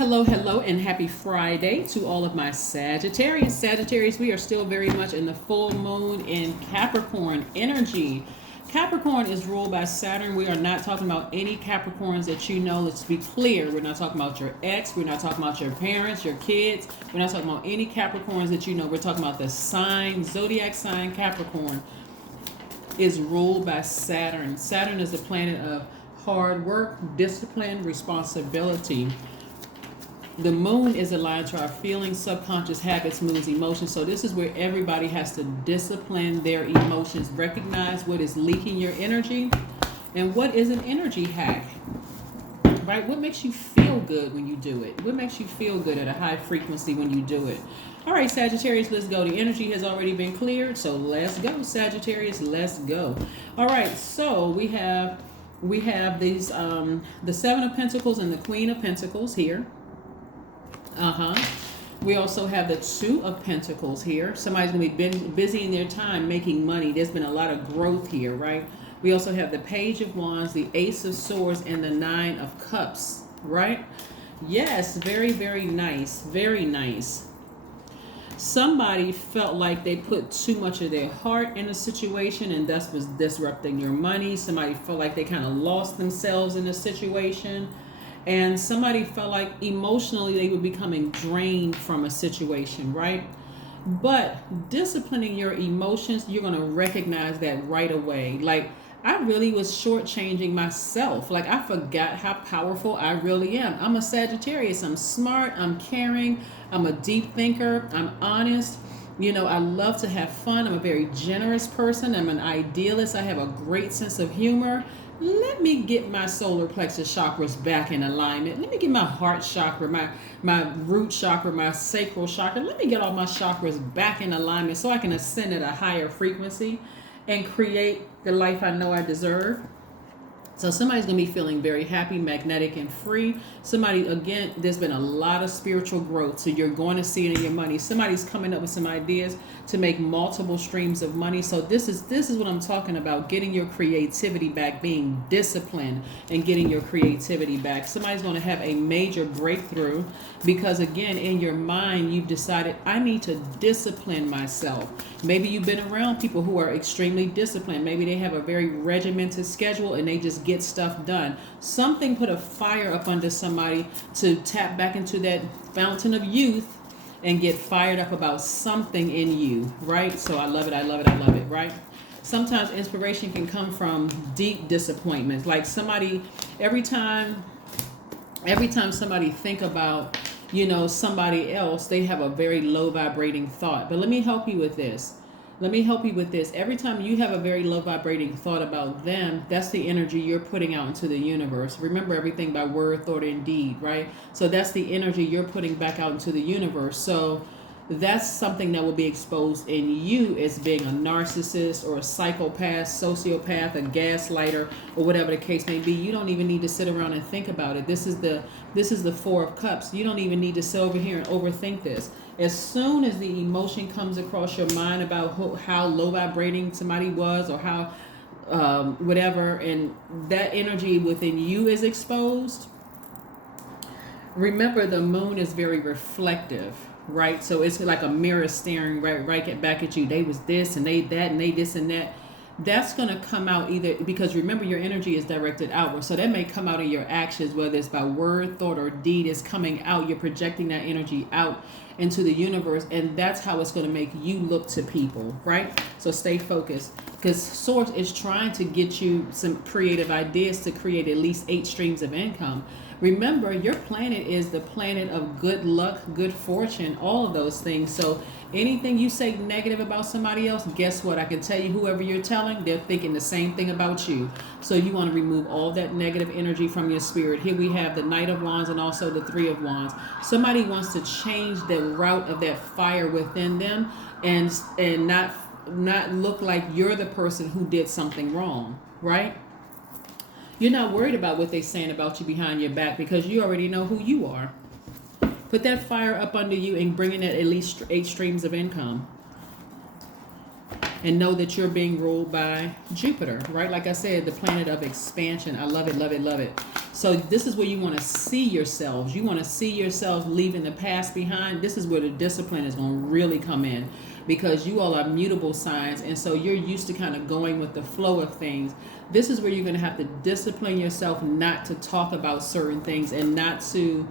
Hello, hello, and happy Friday to all of my Sagittarius. Sagittarius, we are still very much in the full moon in Capricorn energy. Capricorn is ruled by Saturn. We are not talking about any Capricorns that you know. Let's be clear. We're not talking about your ex. We're not talking about your parents, your kids. We're not talking about any Capricorns that you know. We're talking about the sign, Zodiac sign Capricorn is ruled by Saturn. Saturn is the planet of hard work, discipline, responsibility. The moon is aligned to our feelings, subconscious habits, moods, emotions. So this is where everybody has to discipline their emotions, recognize what is leaking your energy and what is an energy hack. Right? What makes you feel good when you do it? What makes you feel good at a high frequency when you do it? All right, Sagittarius, let's go. The energy has already been cleared, so let's go, Sagittarius, let's go. All right, so we have these the Seven of Pentacles and the Queen of Pentacles here. We also have the Two of Pentacles here. Somebody's going to be busy in their time making money. There's been a lot of growth here, right? We also have the Page of Wands, the Ace of Swords, and the Nine of Cups, right? Yes, very, very nice. Very nice. Somebody felt like they put too much of their heart in a situation and thus was disrupting your money. Somebody felt like they kind of lost themselves in a situation. And somebody felt like emotionally they were becoming drained from a situation, right? But disciplining your emotions, you're going to recognize that right away. Like, I really was shortchanging myself. Like, I forgot how powerful I really am. I'm a Sagittarius. I'm smart. I'm caring. I'm a deep thinker. I'm honest. You know, I love to have fun. I'm a very generous person. I'm an idealist. I have a great sense of humor. Let me get my solar plexus chakras back in alignment. Let me get my heart chakra, my root chakra, my sacral chakra. Let me get all my chakras back in alignment so I can ascend at a higher frequency and create the life I know I deserve. So somebody's going to be feeling very happy, magnetic, and free. Somebody, again, there's been a lot of spiritual growth. So you're going to see it in your money. Somebody's coming up with some ideas to make multiple streams of money. So this is what I'm talking about, getting your creativity back, being disciplined and getting your creativity back. Somebody's going to have a major breakthrough because, again, in your mind, you've decided, I need to discipline myself. Maybe you've been around people who are extremely disciplined. Maybe they have a very regimented schedule and they just get stuff done. Something put a fire up under somebody to tap back into that fountain of youth and get fired up about something in you, right? So I love it, I love it, I love it, right? Sometimes inspiration can come from deep disappointments. Like somebody, every time somebody think about, you know, somebody else, they have a very low vibrating thought. But let me help you with this. Every time you have a very low vibrating thought about them, that's the energy you're putting out into the universe. Remember everything by word, thought, and deed, right? So that's the energy you're putting back out into the universe. So that's something that will be exposed in you as being a narcissist or a psychopath, sociopath, a gaslighter, or whatever the case may be. You don't even need to sit around and think about it. This is the Four of Cups. You don't even need to sit over here and overthink this. As soon as the emotion comes across your mind about how low vibrating somebody was or how whatever, and that energy within you is exposed, remember the moon is very reflective, right? So it's like a mirror staring right back at you. They was this and they that and they this and that. That's going to come out either because remember your energy is directed outward. So that may come out in your actions, whether it's by word, thought, or deed is coming out. You're projecting that energy out into the universe. And that's how it's going to make you look to people, right? So stay focused because Source is trying to get you some creative ideas to create at least 8 streams of income. Remember, your planet is the planet of good luck, good fortune, all of those things. So anything you say negative about somebody else, guess what? I can tell you whoever you're telling, they're thinking the same thing about you. So you want to remove all that negative energy from your spirit. Here we have the Knight of Wands and also the Three of Wands. Somebody wants to change the route of that fire within them and not look like you're the person who did something wrong, right? You're not worried about what they're saying about you behind your back because you already know who you are. Put that fire up under you and bring in at least 8 streams of income. and know that you're being ruled by Jupiter, right? Like I said, the planet of expansion. I love it, love it, love it. So this is where you want to see yourselves. You want to see yourselves leaving the past behind. This is where the discipline is going to really come in, because you all are mutable signs, and so you're used to kind of going with the flow of things. This is where you're going to have to discipline yourself not to talk about certain things, and not to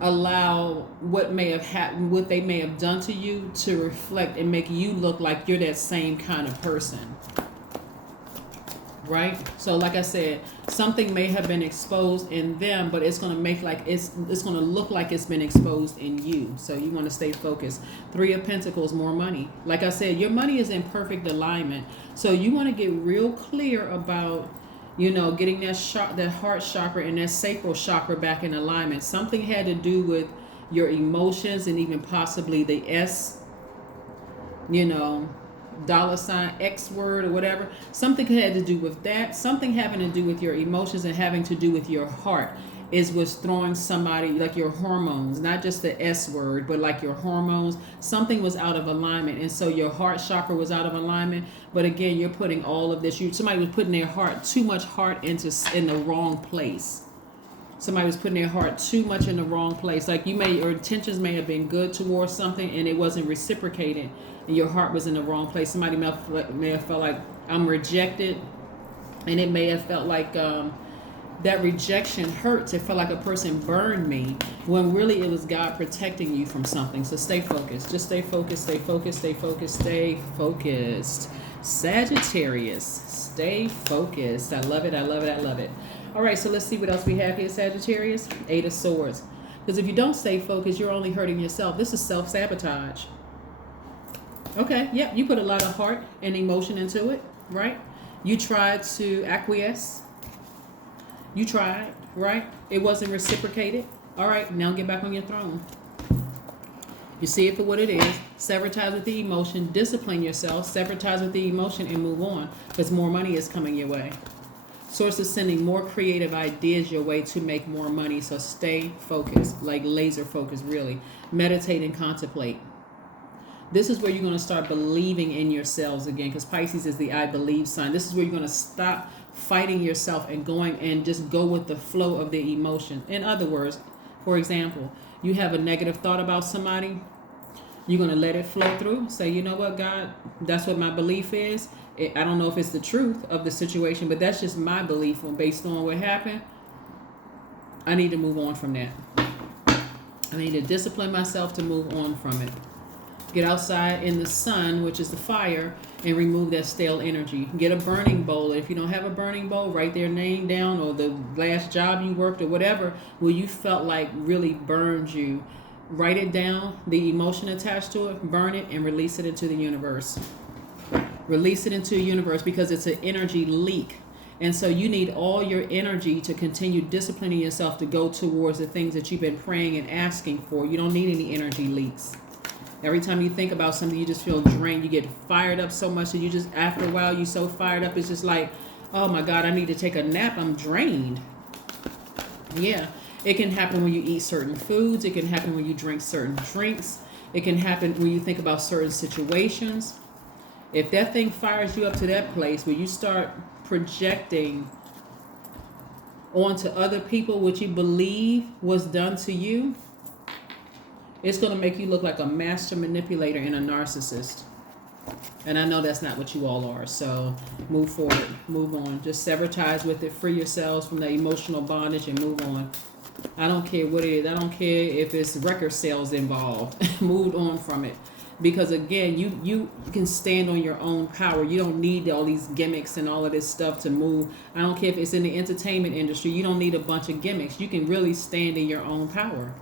allow what may have happened, what they may have done to you, to reflect and make you look like you're that same kind of person, right? So like I said, something may have been exposed in them, but it's going to make like it's going to look like it's been exposed in you. So you want to stay focused. 3 of Pentacles, more money. Like I said, your money is in perfect alignment, so you want to get real clear about, you know, getting that heart chakra and that sacral chakra back in alignment. Something had to do with your emotions, and even possibly the S, you know, $ X word or whatever. Something had to do with that. Something having to do with your emotions and having to do with your heart is what's throwing somebody, like your hormones, not just the S word, but like your hormones. Something was out of alignment, and so your heart chakra was out of alignment. But again, you're putting all of this, somebody was putting their heart, too much heart in the wrong place. Somebody was putting their heart too much in the wrong place. Like your intentions may have been good towards something, and it wasn't reciprocated, and your heart was in the wrong place. Somebody may have felt like, I'm rejected, and it may have felt like that rejection hurts. It felt like a person burned me, when really it was God protecting you from something. So stay focused. Just stay focused, stay focused, stay focused, stay focused. Sagittarius, stay focused. I love it, I love it, I love it. All right, so let's see what else we have here, Sagittarius. 8 of Swords. Because if you don't stay focused, you're only hurting yourself. This is self-sabotage. Okay, yep, you put a lot of heart and emotion into it, right? You tried to acquiesce. You tried, right? It wasn't reciprocated. All right, now get back on your throne. You see it for what it is. Sever ties with the emotion. Discipline yourself. Sever ties with the emotion and move on, because more money is coming your way. Source is sending more creative ideas your way to make more money. So stay focused, like laser focused, really. Meditate and contemplate. This is where you're going to start believing in yourselves again, because Pisces is the I believe sign. This is where you're going to stop fighting yourself and going and just go with the flow of the emotion. In other words, for example, you have a negative thought about somebody, you're going to let it flow through. Say, you know what, God, that's what my belief is. I don't know if it's the truth of the situation, but that's just my belief based on what happened. I need to move on from that. I need to discipline myself to move on from it. Get outside in the sun, which is the fire, and remove that stale energy. Get a burning bowl. If you don't have a burning bowl, write their name down, or the last job you worked, or whatever, where you felt like really burned you. Write it down, the emotion attached to it, burn it, and release it into the universe. Release it into the universe, because it's an energy leak. And so you need all your energy to continue disciplining yourself to go towards the things that you've been praying and asking for. You don't need any energy leaks. Every time you think about something, you just feel drained. You get fired up so much that you just, after a while, you're so fired up, it's just like, oh my God, I need to take a nap. I'm drained. Yeah. It can happen when you eat certain foods. It can happen when you drink certain drinks. It can happen when you think about certain situations. If that thing fires you up to that place where you start projecting onto other people what you believe was done to you, it's going to make you look like a master manipulator and a narcissist. And I know that's not what you all are. So move forward, move on. Just sever ties with it. Free yourselves from the emotional bondage and move on. I don't care what it is. I don't care if it's record sales involved. Move on from it. Because again, you can stand on your own power. You don't need all these gimmicks and all of this stuff to move. I don't care if it's in the entertainment industry. You don't need a bunch of gimmicks. You can really stand in your own power.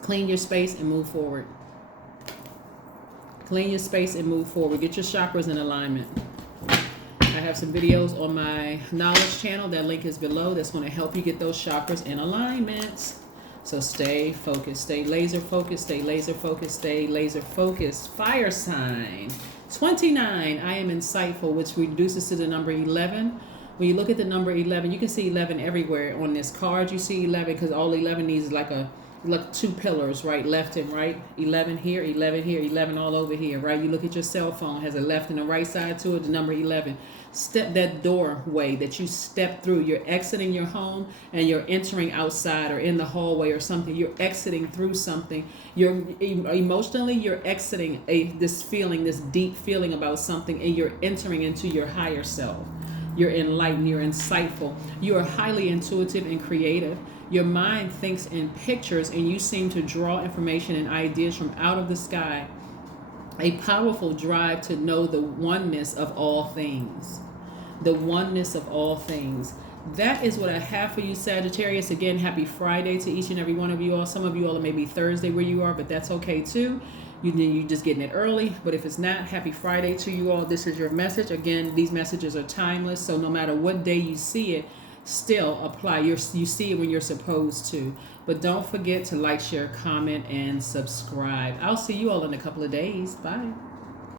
Clean your space and move forward. Clean your space and move forward. Get your chakras in alignment. I have some videos on my knowledge channel. That link is below. That's going to help you get those chakras in alignment. So stay focused. Stay laser focused. Stay laser focused. Stay laser focused. Fire sign. 29. I am insightful, which reduces to the number 11. When you look at the number 11, you can see 11 everywhere. On this card, you see 11 because all 11 needs is like a look, two pillars, right, left and right, 11 here, 11 here, 11 all over here, right? You look at your cell phone, has a left and a right side to it, the number 11. Step that doorway that you step through. You're exiting your home and you're entering outside or in the hallway or something. You're exiting through something. You're emotionally, you're exiting this feeling, this deep feeling about something, and you're entering into your higher self. You're enlightened, you're insightful, you are highly intuitive and creative. Your mind thinks in pictures, and you seem to draw information and ideas from out of the sky. A powerful drive to know the oneness of all things. The oneness of all things. That is what I have for you, Sagittarius. Again, happy Friday to each and every one of you all. Some of you all, it may be Thursday where you are, but that's okay too. You're just getting it early. But if it's not, happy Friday to you all. This is your message. Again, these messages are timeless, so no matter what day you see it, still apply. You see it when you're supposed to. But don't forget to like, share, comment, and subscribe. I'll see you all in a couple of days. Bye.